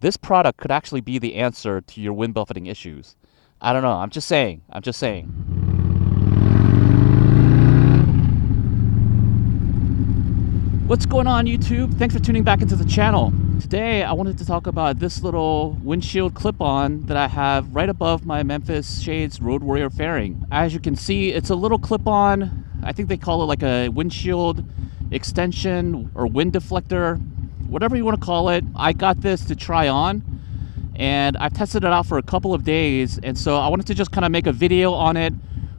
This product could actually be the answer to your wind buffeting issues. I don't know. I'm just saying. I'm just saying. What's going on, YouTube? Thanks for tuning back into the channel. Today, I wanted to talk about this little windshield clip-on that I have right above my Memphis Shades Road Warrior fairing. As you can see, it's a little clip-on. I think they call it like a windshield extension or wind deflector, whatever you want to call it. I got this to try on, and I've tested it out for a couple of days, and so I wanted to just kind of make a video on it,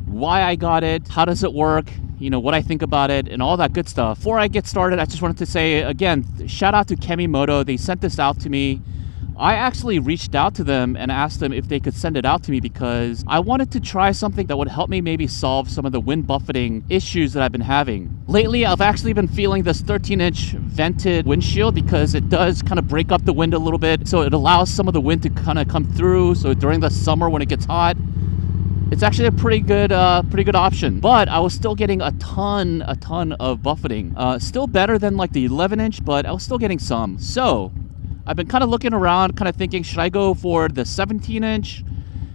why I got it, how does it work, you know, what I think about it, and all that good stuff. Before I get started, I just wanted to say, again, shout out to Kemimoto. They sent this out to me. I actually reached out to them and asked them if they could send it out to me because I wanted to try something that would help me maybe solve some of the wind buffeting issues that I've been having. Lately, I've actually been feeling this 13-inch vented windshield because it does kind of break up the wind a little bit. So it allows some of the wind to kind of come through. So during the summer when it gets hot, it's actually a pretty good option. But I was still getting a ton of buffeting. Still better than like the 11-inch, but I was still getting some. So I've been kind of looking around, kind of thinking, should I go for the 17-inch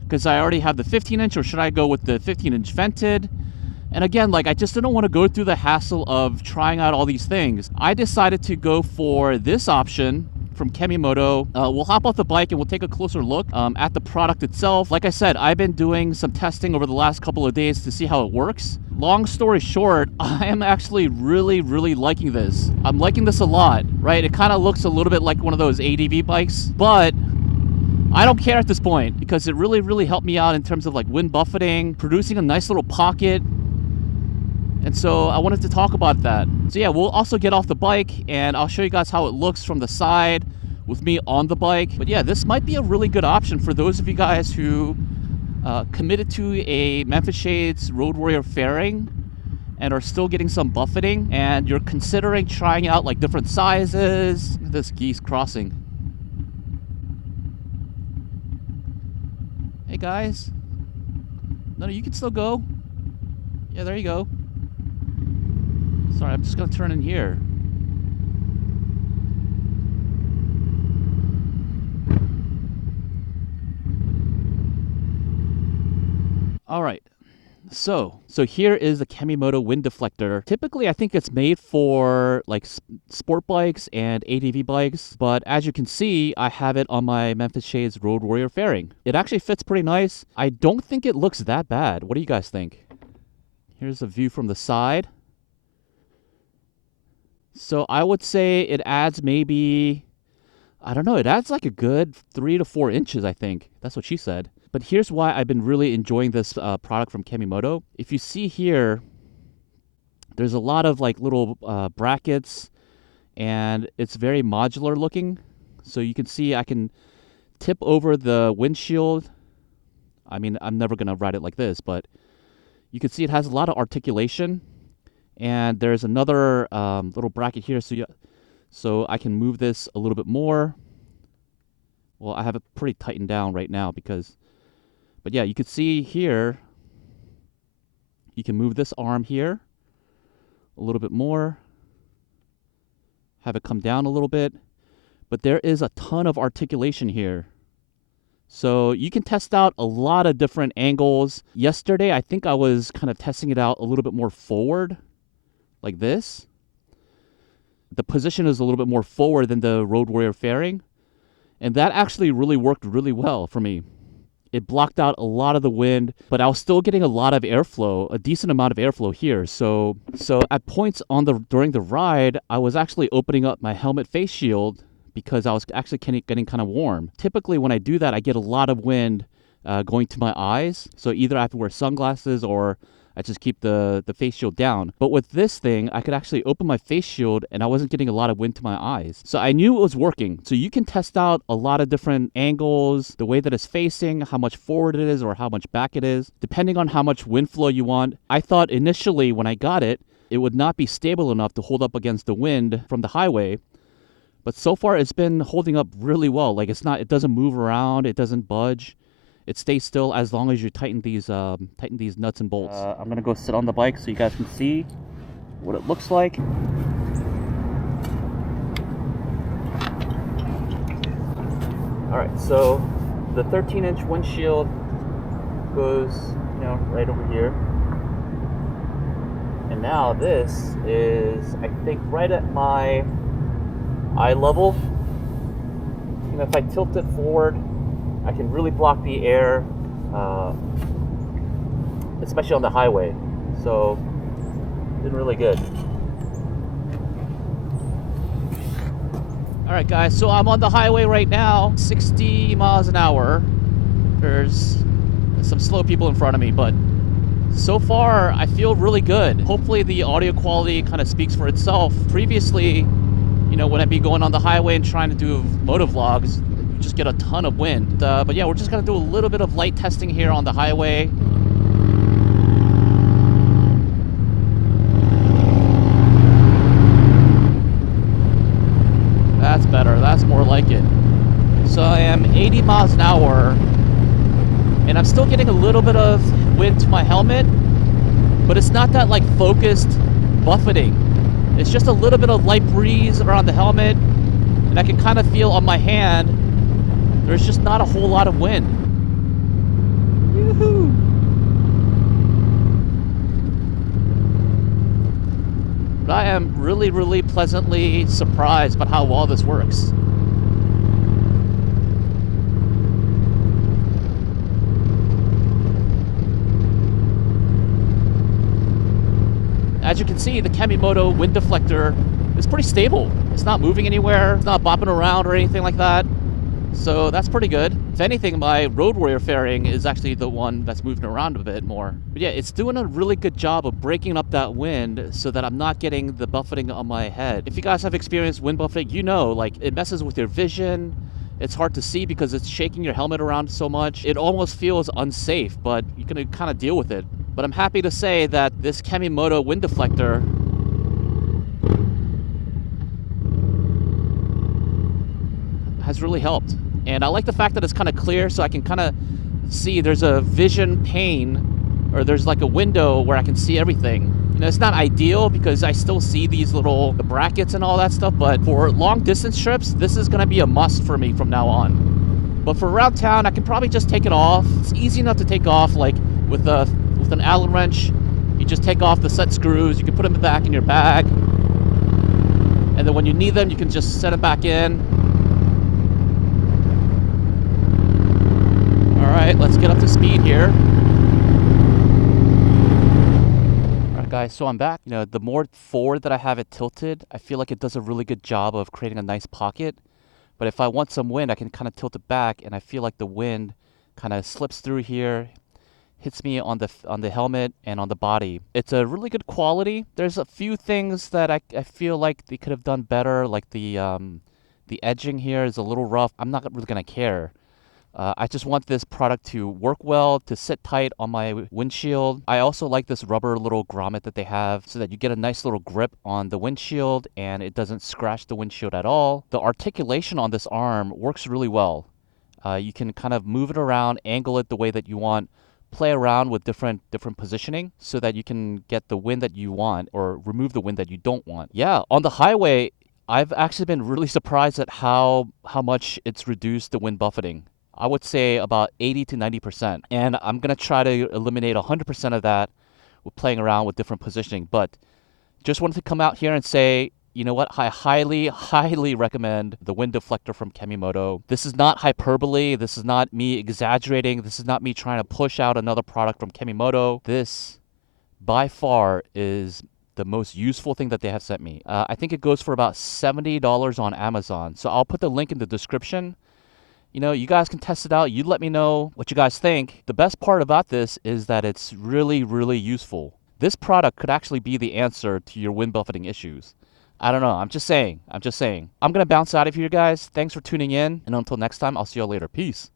because I already have the 15-inch, or should I go with the 15-inch vented? And again, like, I just didn't want to go through the hassle of trying out all these things. I decided to go for this option from Kemimoto. We'll hop off the bike and we'll take a closer look at the product itself. Like I said, I've been doing some testing over the last couple of days to see how it works. Long story short, I am actually really liking this. I'm liking this a lot, right? It kind of looks a little bit like one of those ADV bikes, but I don't care at this point because it really helped me out in terms of like wind buffeting, producing a nice little pocket. And so I wanted to talk about that. So yeah, we'll also get off the bike and I'll show you guys how it looks from the side with me on the bike. But yeah, this might be a really good option for those of you guys who committed to a Memphis Shades Road Warrior fairing and are still getting some buffeting, and you're considering trying out like different sizes. Look at this geese crossing. Hey guys. No, you can still go. Yeah, there you go. Sorry, I'm just gonna turn in here. All right, so here is the Kemimoto wind deflector. Typically, I think it's made for like sport bikes and ADV bikes, but as you can see, I have it on my Memphis Shades Road Warrior fairing. It actually fits pretty nice. I don't think it looks that bad. What do you guys think? Here's a view from the side. So I would say it adds maybe, I don't know, it adds like a good 3 to 4 inches, I think. That's what she said. But here's why I've been really enjoying this product from Kemimoto. If you see here, there's a lot of like little brackets, and it's very modular looking. So you can see I can tip over the windshield. I mean, I'm never going to ride it like this, but you can see it has a lot of articulation. And there's another little bracket here, so I can move this a little bit more. Well, I have it pretty tightened down right now but yeah, you can see here, you can move this arm here a little bit more, have it come down a little bit, but there is a ton of articulation here. So you can test out a lot of different angles. Yesterday, I think I was kind of testing it out a little bit more forward, like this. The position is a little bit more forward than the Road Warrior fairing, and that actually really worked really well for me. It blocked out a lot of the wind, but I was still getting a lot of airflow, a decent amount of airflow here. So at points during the ride, I was actually opening up my helmet face shield because I was actually getting kind of warm. Typically when I do that, I get a lot of wind going to my eyes. So either I have to wear sunglasses or I just keep the face shield down. But with this thing, I could actually open my face shield and I wasn't getting a lot of wind to my eyes. So I knew it was working. So you can test out a lot of different angles, the way that it's facing, how much forward it is or how much back it is, depending on how much wind flow you want. I thought initially when I got it, it would not be stable enough to hold up against the wind from the highway. But so far it's been holding up really well. Like it doesn't move around, it doesn't budge. It stays still as long as you tighten these nuts and bolts. I'm gonna go sit on the bike so you guys can see what it looks like. Alright, so the 13-inch windshield goes, right over here. And now this is, I think, right at my eye level. If I tilt it forward, I can really block the air, especially on the highway. So, been really good. All right, guys, so I'm on the highway right now, 60 miles an hour. There's some slow people in front of me, but so far I feel really good. Hopefully the audio quality kind of speaks for itself. Previously, when I'd be going on the highway and trying to do moto vlogs, you just get a ton of wind. But yeah, we're just gonna do a little bit of light testing here on the highway. That's better, that's more like it. So I am 80 miles an hour, and I'm still getting a little bit of wind to my helmet, but it's not that like focused buffeting. It's just a little bit of light breeze around the helmet, and I can kind of feel on my hand, there's just not a whole lot of wind. Yoo-hoo! But I am really, really pleasantly surprised by how well this works. As you can see, the Kamimoto wind deflector is pretty stable. It's not moving anywhere, it's not bopping around or anything like that. So that's pretty good. If anything, my Road Warrior fairing is actually the one that's moving around a bit more. But yeah, it's doing a really good job of breaking up that wind so that I'm not getting the buffeting on my head. If you guys have experienced wind buffeting, like it messes with your vision. It's hard to see because it's shaking your helmet around so much. It almost feels unsafe, but you can kind of deal with it. But I'm happy to say that this Kamimoto wind deflector has really helped. And I like the fact that it's kind of clear, so I can kind of see there's a vision pane, or there's like a window where I can see everything. It's not ideal because I still see these little brackets and all that stuff, but for long distance trips, this is gonna be a must for me from now on. But for around town, I can probably just take it off. It's easy enough to take off, like with an Allen wrench. You just take off the set screws, you can put them back in your bag, and then when you need them, you can just set them back in. Alright, let's get up to speed here. Alright guys, so I'm back. The more forward that I have it tilted, I feel like it does a really good job of creating a nice pocket. But if I want some wind, I can kind of tilt it back, and I feel like the wind kind of slips through here, hits me on the helmet and on the body. It's a really good quality. There's a few things that I feel like they could have done better, like the edging here is a little rough. I'm not really gonna care. I just want this product to work well, to sit tight on my windshield. I also like this rubber little grommet that they have so that you get a nice little grip on the windshield and it doesn't scratch the windshield at all. The articulation on this arm works really well. You can kind of move it around, angle it the way that you want, play around with different positioning so that you can get the wind that you want or remove the wind that you don't want. Yeah, on the highway, I've actually been really surprised at how much it's reduced the wind buffeting. I would say about 80 to 90%. And I'm going to try to eliminate 100% of that with playing around with different positioning. But just wanted to come out here and say, you know what? I highly, highly recommend the wind deflector from Kamimoto. This is not hyperbole. This is not me exaggerating. This is not me trying to push out another product from Kamimoto. This, by far, is the most useful thing that they have sent me. I think it goes for about $70 on Amazon. So I'll put the link in the description. You guys can test it out. You let me know what you guys think. The best part about this is that it's really, really useful. This product could actually be the answer to your wind buffeting issues. I don't know. I'm just saying. I'm going to bounce out of here, guys. Thanks for tuning in. And until next time, I'll see you all later. Peace.